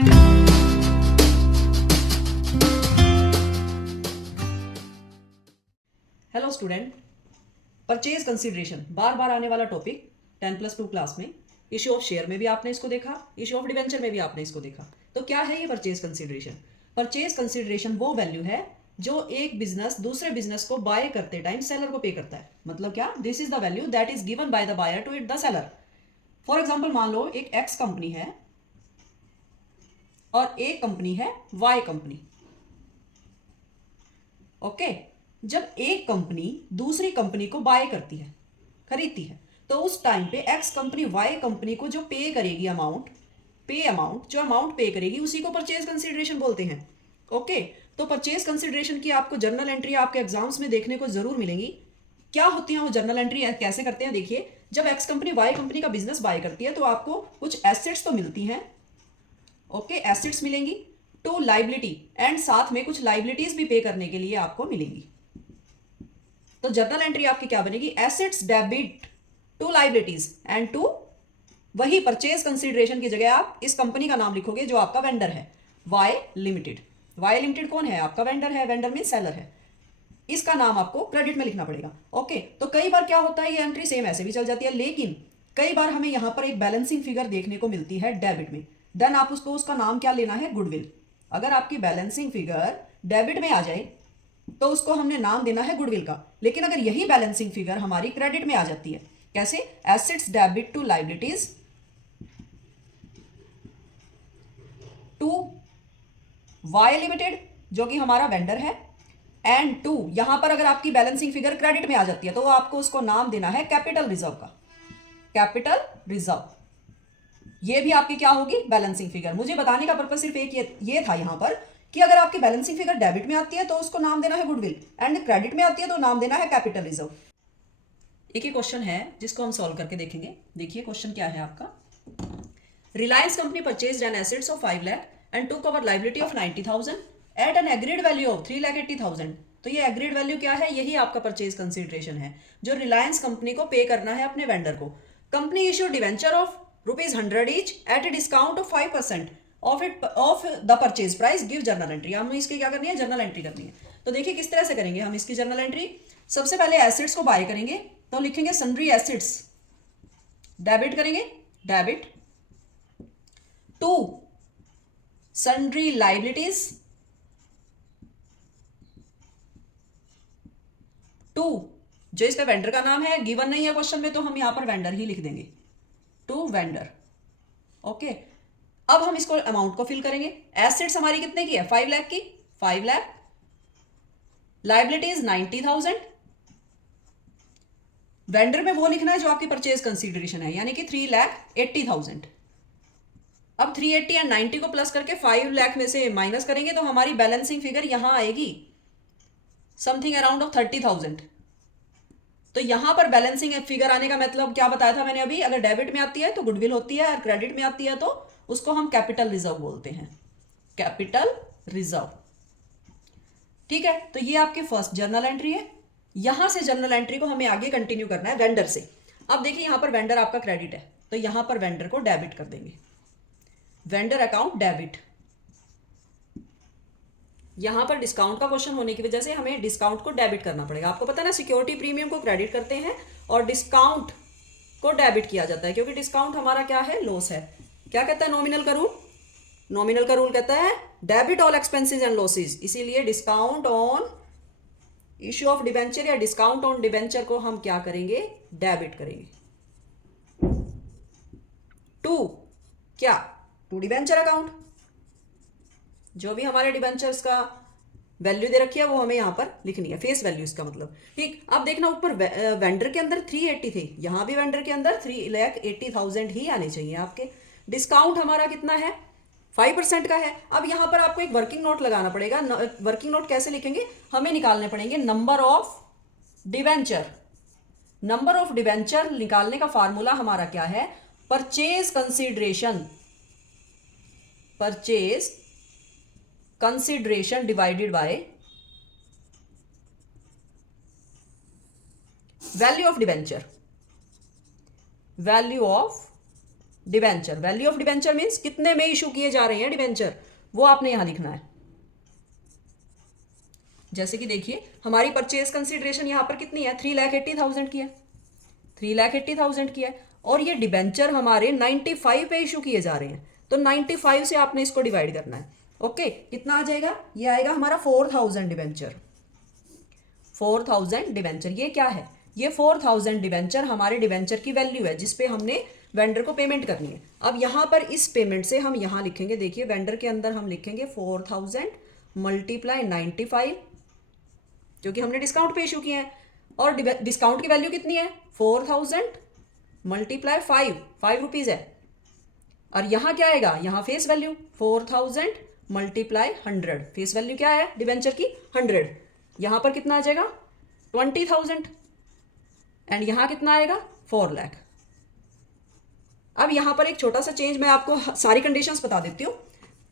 Hello student, purchase consideration बार बार आने वाला topic 10+2 class में। इश्यू ऑफ शेयर में भी आपने इसको देखा, इश्यू ऑफ डिवेंचर में भी आपने इसको देखा। तो क्या है ये परचेज कंसिडरेशन? परचेज कंसिडरेशन वो वैल्यू है जो एक बिजनेस दूसरे बिजनेस को बाय करते टाइम सेलर को पे करता है। मतलब क्या? This is the value that is given by the buyer to it the seller. For example, मान लो एक एक्स कंपनी है और एक कंपनी है वाई कंपनी। ओके, जब एक कंपनी दूसरी कंपनी को बाय करती है, खरीदती है, तो उस टाइम पे एक्स कंपनी वाई कंपनी को जो पे करेगी जो अमाउंट पे करेगी उसी को परचेज कंसिडरेशन बोलते हैं। ओके, तो परचेज कंसिडरेशन की आपको जर्नल एंट्री आपके एग्जाम्स में देखने को जरूर मिलेंगी। क्या होती है वो जर्नल एंट्री, कैसे करते हैं? देखिए, जब एक्स कंपनी वाई कंपनी का बिजनेस बाय करती है तो आपको कुछ एसेट्स तो मिलती हैं। ओके, एसेट्स मिलेंगी टू लाइबिलिटी, एंड साथ में कुछ लाइबिलिटीज भी पे करने के लिए आपको मिलेंगी। तो जर्नल एंट्री आपकी क्या बनेगी? Assets debit to liabilities and to, वही परचेज कंसिडरेशन की जगह आप इस कंपनी का नाम लिखोगे जो आपका वेंडर है, वाई लिमिटेड। वाई लिमिटेड कौन है? आपका वेंडर है। वेंडर मीन सेलर है। इसका नाम आपको क्रेडिट में लिखना पड़ेगा। ओके, तो कई बार क्या होता है, ये एंट्री सेम ऐसे भी चल जाती है, लेकिन कई बार हमें यहां पर एक बैलेंसिंग फिगर देखने को मिलती है डेबिट में। देन आप उसका नाम क्या लेना है? गुडविल। अगर आपकी बैलेंसिंग फिगर डेबिट में आ जाए तो उसको हमने नाम देना है गुडविल का। लेकिन अगर यही बैलेंसिंग फिगर हमारी क्रेडिट में आ जाती है, कैसे? Assets debit to liabilities to Y limited, जो कि हमारा वेंडर है, एंड टू, यहां पर अगर आपकी बैलेंसिंग फिगर क्रेडिट में आ जाती है तो आपको उसको नाम देना है कैपिटल रिजर्व का। कैपिटल रिजर्व, ये भी आपकी क्या होगी? Balancing figure. मुझे बताने का पर्पज सिर्फ एक ये था यहां पर कि अगर आपकी बैलेंसिंग फिगर डेबिट में आती है तो उसको नाम देना है गुडविल, एंड क्रेडिट में आती है तो नाम देना है कैपिटल रिजर्व। एक ही क्वेश्चन है जिसको हम सॉल्व करके देखेंगे। देखिए क्वेश्चन क्या है आपका। Reliance company purchased an assets of 5 lakh and took over liability of 90,000 at an agreed value of 3,80,000। तो ये एग्रीड वैल्यू क्या है? यही आपका परचेज कंसिडरेशन है जो रिलायंस कंपनी को पे करना है अपने वेंडर को। Company issue debenture of ₹100 each eight a discount of 5% of the purchase price. Give journal entry. हमें इसकी क्या करनी है? जर्नल एंट्री करनी है। तो देखिए किस तरह से करेंगे हम इसकी जर्नल एंट्री। सबसे पहले एसेट्स को बाय करेंगे तो लिखेंगे सन्ड्री एसेट्स, डेबिट करेंगे, debit to sundry liabilities to, जो इसका वेंडर का नाम है, गिवन नहीं है क्वेश्चन में तो हम यहां पर वेंडर ही लिख देंगे, टू वेंडर। ओके, अब हम इसको अमाउंट को फिल करेंगे। एसेट्स हमारी कितने की है? 5 लाख की, 5 लाख। लाइबिलिटीज 90,000। वेंडर में वो लिखना है जो आपकी परचेज कंसीडरेशन है, यानी कि 3,80,000। अब 380 एंड 90 को प्लस करके 5 लाख में से माइनस करेंगे तो हमारी बैलेंसिंग फिगर यहां आएगी समथिंग अराउंड ऑफ 30,000। तो यहां पर बैलेंसिंग फिगर आने का मतलब क्या बताया था मैंने अभी? अगर डेबिट में आती है तो गुडविल होती है, और क्रेडिट में आती है तो उसको हम कैपिटल रिजर्व बोलते हैं, कैपिटल रिजर्व। ठीक है, तो ये आपकी फर्स्ट जर्नल एंट्री है। यहां से जर्नल एंट्री को हमें आगे कंटिन्यू करना है वेंडर से। अब देखिए यहां पर वेंडर आपका क्रेडिट है तो यहां पर वेंडर को डेबिट कर देंगे, वेंडर अकाउंट डेबिट। यहां पर डिस्काउंट का क्वेश्चन होने की वजह से हमें डिस्काउंट को डेबिट करना पड़ेगा। आपको पता है ना, सिक्योरिटी प्रीमियम को क्रेडिट करते हैं और डिस्काउंट को डेबिट किया जाता है, क्योंकि डिस्काउंट हमारा क्या है? लॉस है। क्या कहता है नॉमिनल का रूल? नॉमिनल का रूल कहता है debit all expenses and losses. इसीलिए discount on issue of debenture या डिस्काउंट ऑन डिबेंचर को हम क्या करेंगे? डेबिट करेंगे। टू क्या? To debenture account. जो भी हमारे डिबेंचर्स का वैल्यू दे रखी है वो हमें यहां पर लिखनी है, फेस वैल्यू इसका मतलब। ठीक, अब देखना ऊपर वेंडर के अंदर 380 थे, यहां भी वेंडर के अंदर 3,80,000 ही आने चाहिए आपके। डिस्काउंट हमारा कितना है? 5% का है। अब यहां पर आपको एक वर्किंग नोट लगाना पड़ेगा। वर्किंग नोट कैसे लिखेंगे? हमें निकालने पड़ेंगे number of debenture. Number of debenture निकालने का फॉर्मूला हमारा क्या है? Purchase consideration, purchase consideration divided by value of debenture, value of debenture, value of debenture means कितने में इशू किए जा रहे हैं डिबेंचर, वो आपने यहां लिखना है। जैसे कि देखिए हमारी परचेज कंसिडरेशन यहां पर कितनी है, 3,80,000 की है, 3,80,000 की है, और ये डिबेंचर हमारे 95 पे इशू किए जा रहे हैं, तो 95 से आपने इसको डिवाइड करना है। ओके, कितना आ जाएगा, ये आएगा हमारा 4,000 डिबेंचर, 4,000 डिबेंचर। ये क्या है, ये 4,000 डिबेंचर हमारे डिबेंचर की वैल्यू है जिसपे हमने वेंडर को पेमेंट करनी है। अब यहाँ पर इस पेमेंट से हम यहाँ लिखेंगे, देखिए वेंडर के अंदर हम लिखेंगे 4,000 मल्टीप्लाई 95, क्योंकि हमने डिस्काउंट पे इशू किए हैं, और डिस्काउंट की वैल्यू कितनी है, 4,000 मल्टीप्लाई 5 रुपीज़ है, और यहाँ क्या आएगा, यहाँ face value 4,000 multiply 100, face value क्या है डिबेंचर की 100, यहाँ पर कितना आ जाएगा 20,000, एंड यहाँ कितना आएगा 4 लाख। अब यहाँ पर एक छोटा सा चेंज, मैं आपको सारी कंडीशंस बता देती हूँ।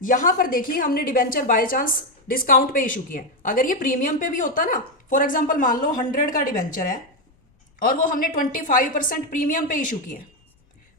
यहाँ पर देखिए हमने डिबेंचर बाय चांस डिस्काउंट पे इशू किए, अगर ये प्रीमियम पे भी होता ना, फॉर एग्जांपल मान लो 100 का डिबेंचर है और वो हमने 25% प्रीमियम पे इशू किए,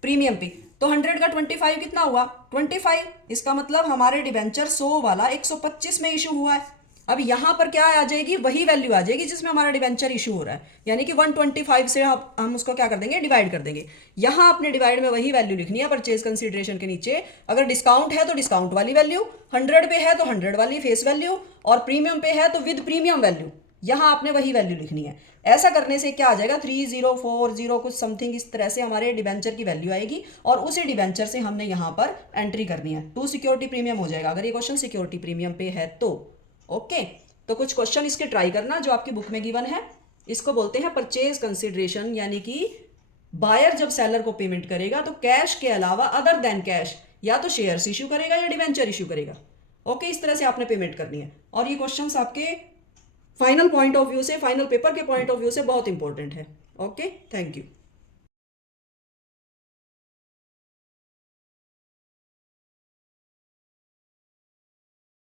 प्रीमियम पे, तो 100 का 25 कितना हुआ 25, इसका मतलब हमारे डिबेंचर 100 वाला 125 में इशू हुआ है। अब यहाँ पर क्या आ जाएगी, वही वैल्यू आ जाएगी जिसमें हमारा डिबेंचर इशू हो रहा है, यानी कि 125 से हम उसको क्या कर देंगे, डिवाइड कर देंगे। यहाँ आपने डिवाइड में वही वैल्यू लिखनी है परचेज कंसिडरेशन के नीचे, अगर डिस्काउंट है तो डिस्काउंट वाली वैल्यू, 100 पे है तो 100 वाली फेस वैल्यू, और प्रीमियम पे है तो विद प्रीमियम वैल्यू, यहाँ आपने वही वैल्यू लिखनी है। ऐसा करने से क्या आ जाएगा 3040 कुछ समथिंग इस तरह से हमारे डिबेंचर की वैल्यू आएगी, और उसी डिबेंचर से हमने यहाँ पर एंट्री करनी है, 2 सिक्योरिटी प्रीमियम हो जाएगा अगर ये क्वेश्चन सिक्योरिटी प्रीमियम पे है तो। ओके, तो कुछ क्वेश्चन इसके ट्राई करना जो आपकी बुक में गिवन है। इसको बोलते हैं परचेज कंसिडरेशन, यानी कि बायर जब सेलर को पेमेंट करेगा तो कैश के अलावा अदर देन कैश या तो शेयर्स इशू करेगा या डिबेंचर इशू करेगा। ओके, इस तरह से आपने पेमेंट करनी है, और ये क्वेश्चंस आपके फाइनल पॉइंट ऑफ व्यू से, फाइनल पेपर के पॉइंट ऑफ व्यू से बहुत इंपॉर्टेंट है। Okay, thank you.